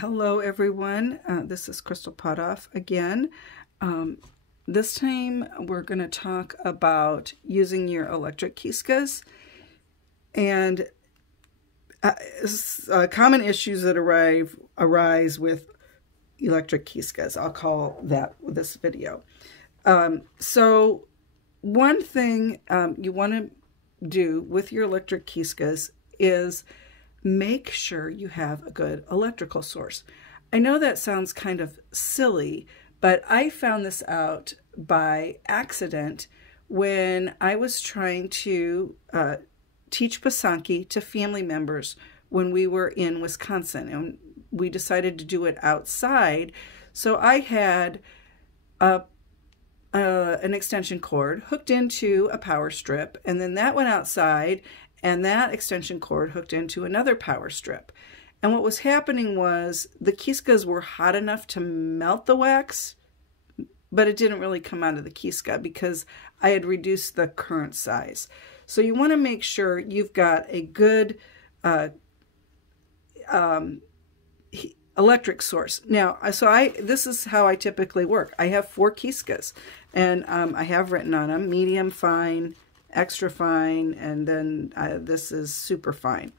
Hello everyone, this is Crystal Potoff again. This time we're going to talk about using your electric kiskas and common issues that arise with electric kiskas. I'll call that this video. So one thing you want to do with your electric kiskas is make sure you have a good electrical source. I know that sounds kind of silly, but I found this out by accident when I was trying to teach Pasanki to family members when we were in Wisconsin, and we decided to do it outside. So I had an extension cord hooked into a power strip, and then that went outside, and that extension cord hooked into another power strip. And what was happening was the kiskas were hot enough to melt the wax, but it didn't really come out of the kiska because I had reduced the current size. So you want to make sure you've got a good electric source. Now, this is how I typically work. I have 4 kiskas, and I have written on them medium, fine, extra fine, and then this is super fine.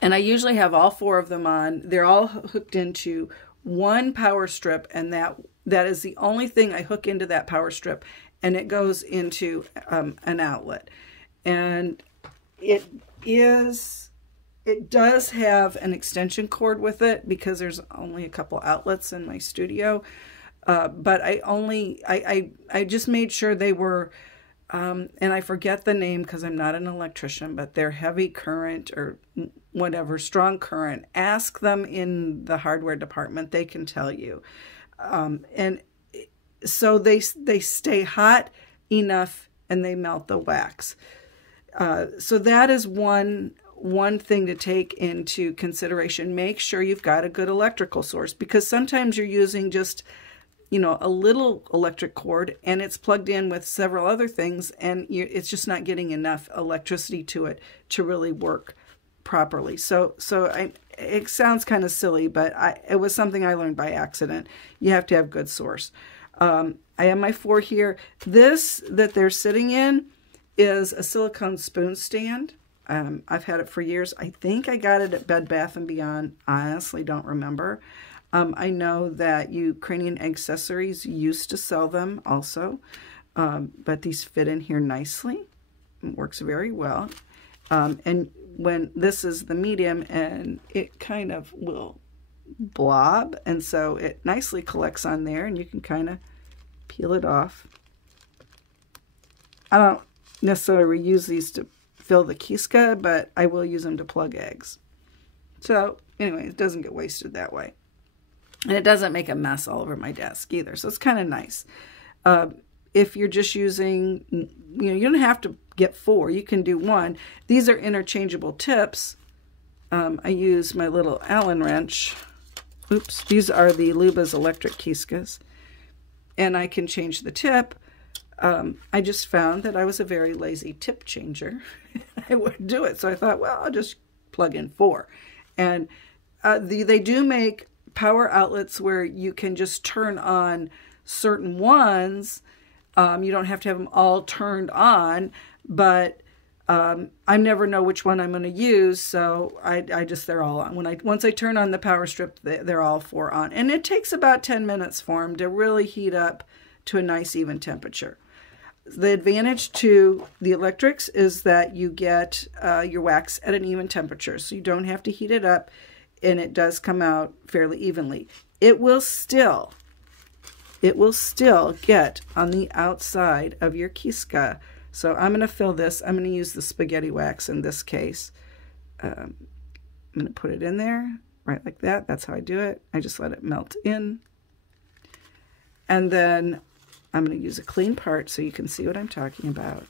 And I usually have all 4 of them on. They're all hooked into one power strip, and that is the only thing I hook into that power strip, and it goes into an outlet. And it does have an extension cord with it because there's only a couple outlets in my studio. But I just made sure they were, and I forget the name because I'm not an electrician, but they're heavy current or whatever, strong current. Ask them in the hardware department, they can tell you. And so they stay hot enough and they melt the wax. So that is one thing to take into consideration. Make sure you've got a good electrical source, because sometimes you're using just, a little electric cord and it's plugged in with several other things, and it's just not getting enough electricity to it to really work properly. So it sounds kind of silly, but it was something I learned by accident. You have to have good source. I have my 4 here. This that they're sitting in is a silicone spoon stand. I've had it for years. I think I got it at Bed Bath & Beyond. I honestly don't remember. I know that Ukrainian accessories used to sell them also, but these fit in here nicely. It works very well. And when this is the medium, and it kind of will blob, and so it nicely collects on there, and you can kind of peel it off. I don't necessarily use these to fill the kiska, but I will use them to plug eggs. So anyway, it doesn't get wasted that way. And it doesn't make a mess all over my desk either. So it's kind of nice. If you're just using, you don't have to get 4. You can do 1. These are interchangeable tips. I use my little Allen wrench. Oops. These are the Luba's electric kiskas. And I can change the tip. I just found that I was a very lazy tip changer. I wouldn't do it. So I thought, well, I'll just plug in 4. And they do make power outlets where you can just turn on certain ones. You don't have to have them all turned on, but I never know which one I'm going to use, so they're all on. Once I turn on the power strip, they're all 4 on. And it takes about 10 minutes for them to really heat up to a nice even temperature. The advantage to the electrics is that you get your wax at an even temperature, so you don't have to heat it up, and it does come out fairly evenly. It will still get on the outside of your kiska. So I'm going to fill this. I'm going to use the spaghetti wax in this case. I'm going to put it in there right like that. That's how I do it. I just let it melt in. And then I'm going to use a clean part so you can see what I'm talking about.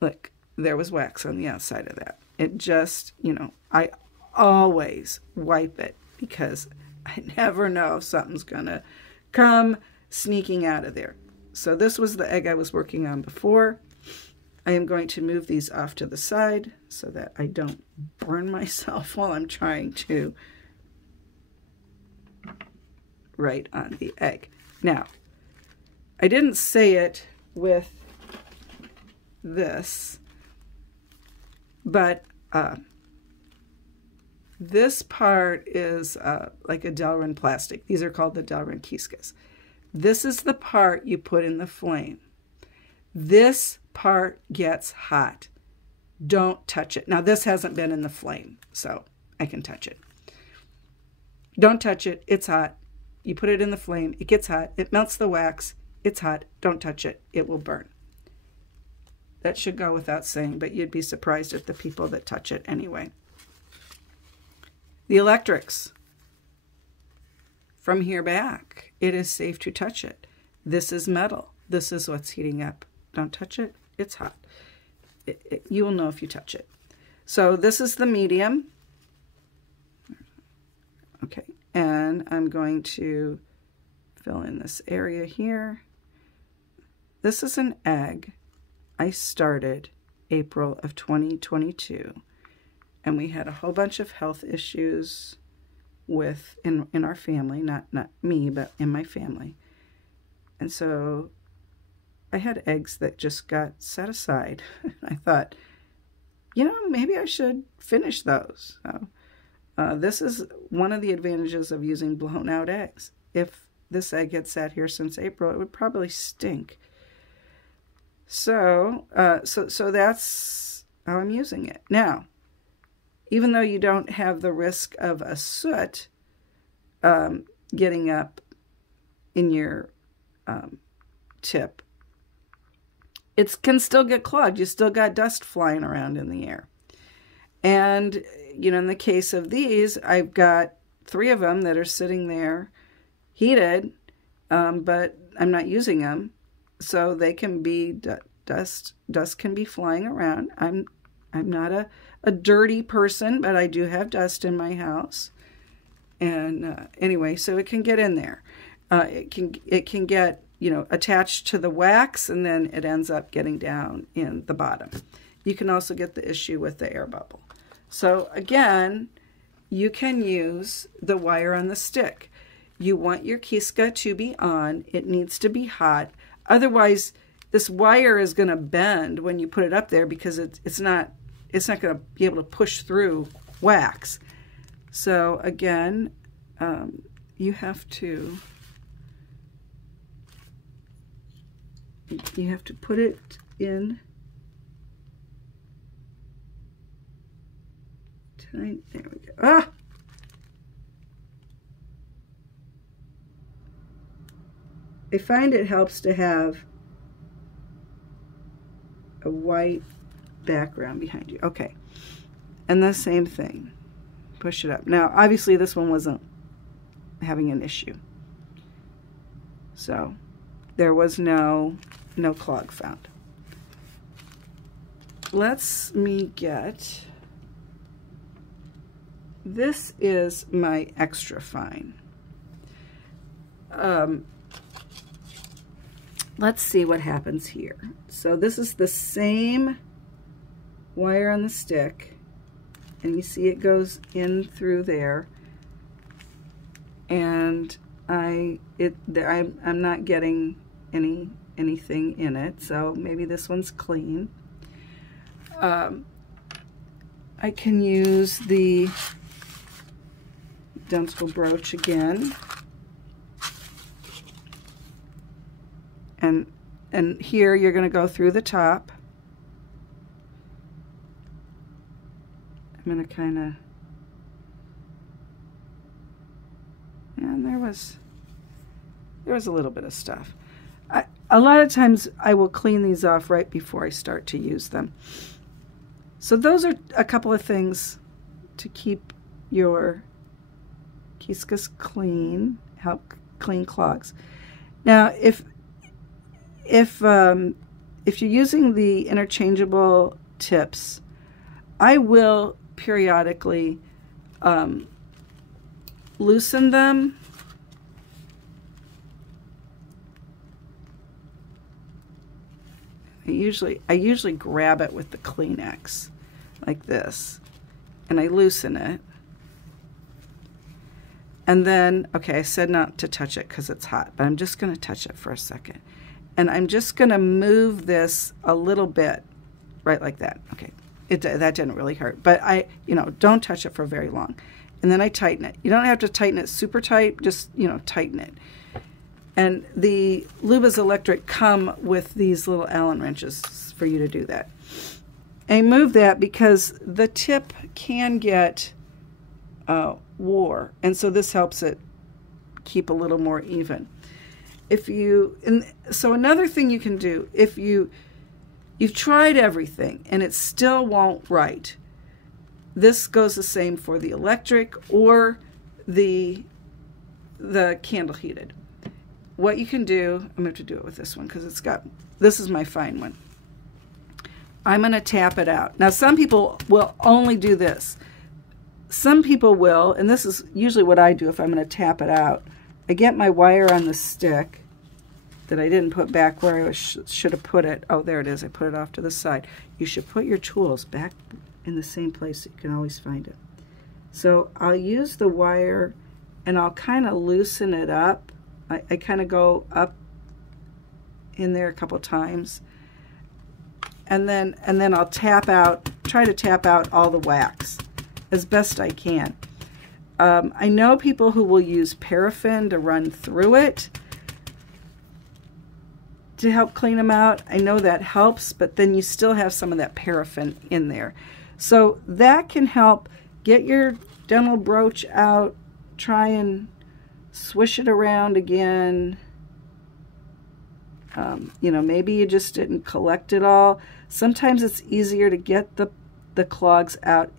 Look, there was wax on the outside of that. It just, I always wipe it because I never know if something's going to come sneaking out of there. So this was the egg I was working on before. I am going to move these off to the side so that I don't burn myself while I'm trying to write on the egg. Now, I didn't say it with this, but this part is like a Delrin plastic. These are called the Delrin kiskas. This is the part you put in the flame. This part gets hot. Don't touch it. Now, this hasn't been in the flame, so I can touch it. Don't touch it. It's hot. You put it in the flame. It gets hot. It melts the wax. It's hot. Don't touch it. It will burn. That should go without saying, but you'd be surprised at the people that touch it anyway. The electrics. From here back, it is safe to touch it. This is metal. This is what's heating up. Don't touch it. It's hot. You will know if you touch it. So this is the medium. Okay, and I'm going to fill in this area here. This is an egg I started April of 2022, and we had a whole bunch of health issues with in our family, not me, but in my family. And so I had eggs that just got set aside. I thought, you know, maybe I should finish those. So, this is one of the advantages of using blown out eggs. If this egg had sat here since April, it would probably stink. So, so that's how I'm using it. Now, even though you don't have the risk of a soot getting up in your tip, it can still get clogged. You still got dust flying around in the air. And, you know, in the case of these, I've got 3 of them that are sitting there heated, but I'm not using them. So they can be dust can be flying around. I'm not a dirty person, but I do have dust in my house. And anyway, so it can get in there. It can get, you know, attached to the wax, and then it ends up getting down in the bottom. You can also get the issue with the air bubble. So again, you can use the wire on the stick. You want your kiska to be on. It needs to be hot. Otherwise, this wire is going to bend when you put it up there because it's not going to be able to push through wax. So again, you have to put it in. There we go. Ah! I find it helps to have a white background behind you. Okay. And the same thing. Push it up. Now, obviously this one wasn't having an issue. So there was no clog found. Let's me get, this is my extra fine. Let's see what happens here. So this is the same wire on the stick, and you see it goes in through there, and I'm not getting anything in it, so maybe this one's clean. I can use the dental brooch again. And here you're going to go through the top. I'm going to kind of, and there was a little bit of stuff. A lot of times I will clean these off right before I start to use them. So those are a couple of things to keep your kiskas clean, help clean clogs. Now, if you're using the interchangeable tips, I will periodically loosen them I usually grab it with the Kleenex like this, and I loosen it. And then, okay, I said not to touch it because it's hot, but I'm just going to touch it for a second. And I'm just going to move this a little bit, right like that. Okay, that didn't really hurt, but don't touch it for very long. And then I tighten it. You don't have to tighten it super tight, just, tighten it. And the Lubas Electric come with these little Allen wrenches for you to do that. I move that because the tip can get wore, and so this helps it keep a little more even. So another thing you can do, if you've tried everything and it still won't right, this goes the same for the electric or the candle heated. What you can do, I'm going to have to do it with this one because this is my fine one. I'm going to tap it out. Now some people will only do this. Some people will, and this is usually what I do if I'm going to tap it out. I get my wire on the stick that I didn't put back where I should have put it. Oh, there it is. I put it off to the side. You should put your tools back in the same place so you can always find it. So I'll use the wire and I'll kind of loosen it up. I kind of go up in there a couple times. And then I'll try to tap out all the wax as best I can. I know people who will use paraffin to run through it to help clean them out. I know that helps, but then you still have some of that paraffin in there. So that can help get your dental brooch out. Try and swish it around again. Maybe you just didn't collect it all. Sometimes it's easier to get the clogs out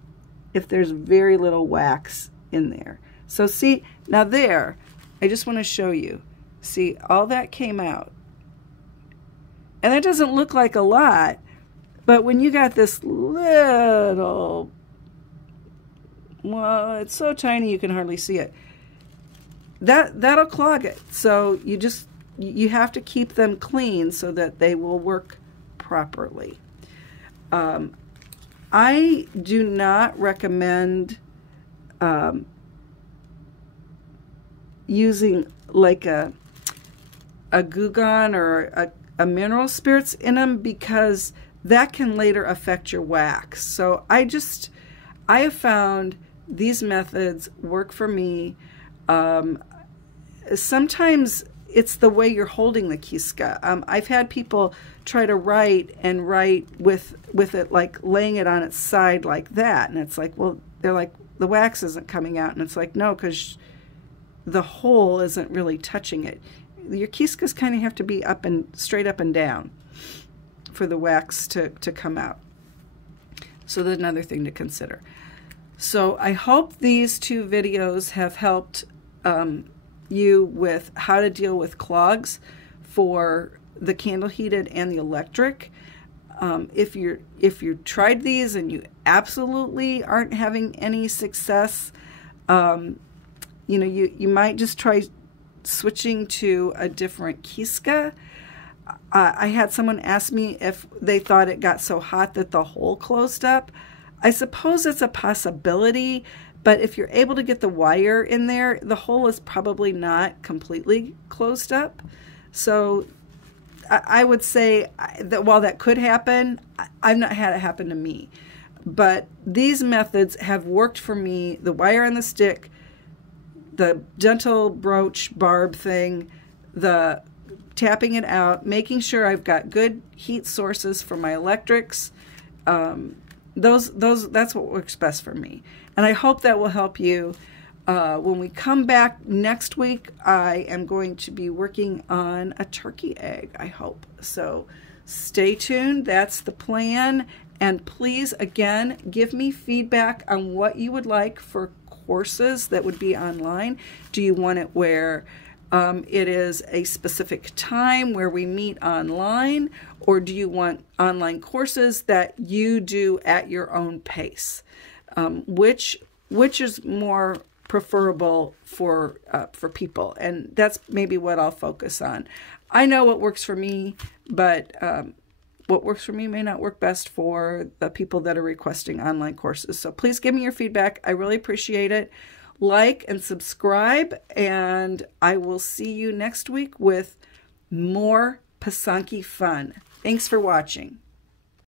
if there's very little wax in there. So see, now there, I just want to show you. See, all that came out. And that doesn't look like a lot, but when you got this little, well, it's so tiny you can hardly see it. That'll clog it. So you have to keep them clean so that they will work properly. I do not recommend using like a Goo Gone or a mineral spirits in them because that can later affect your wax. So I have found these methods work for me. Sometimes it's the way you're holding the kistka. I've had people try to write with it like laying it on its side like that, and it's like, well, they're like, the wax isn't coming out, and it's like, no, because the hole isn't really touching it. Your kiskas kind of have to be straight up and down for the wax to come out. So that's another thing to consider. So I hope these two videos have helped you with how to deal with clogs for the candle heated and the electric. If you tried these and you absolutely aren't having any success, you might just try switching to a different kistka. I had someone ask me if they thought it got so hot that the hole closed up. I suppose it's a possibility, but if you're able to get the wire in there, the hole is probably not completely closed up. So I would say that while that could happen, I've not had it happen to me. But these methods have worked for me. The wire on the stick, the dental brooch barb thing, the tapping it out, making sure I've got good heat sources for my electrics. That's what works best for me. And I hope that will help you. When we come back next week, I am going to be working on a turkey egg, I hope. So stay tuned. That's the plan. And please, again, give me feedback on what you would like for courses that would be online. Do you want it where it is a specific time where we meet online, or do you want online courses that you do at your own pace? Which is more preferable for people, and that's maybe what I'll focus on. I know what works for me, but what works for me may not work best for the people that are requesting online courses. So please give me your feedback. I really appreciate it. Like and subscribe, and I will see you next week with more Pisanki fun. Thanks for watching.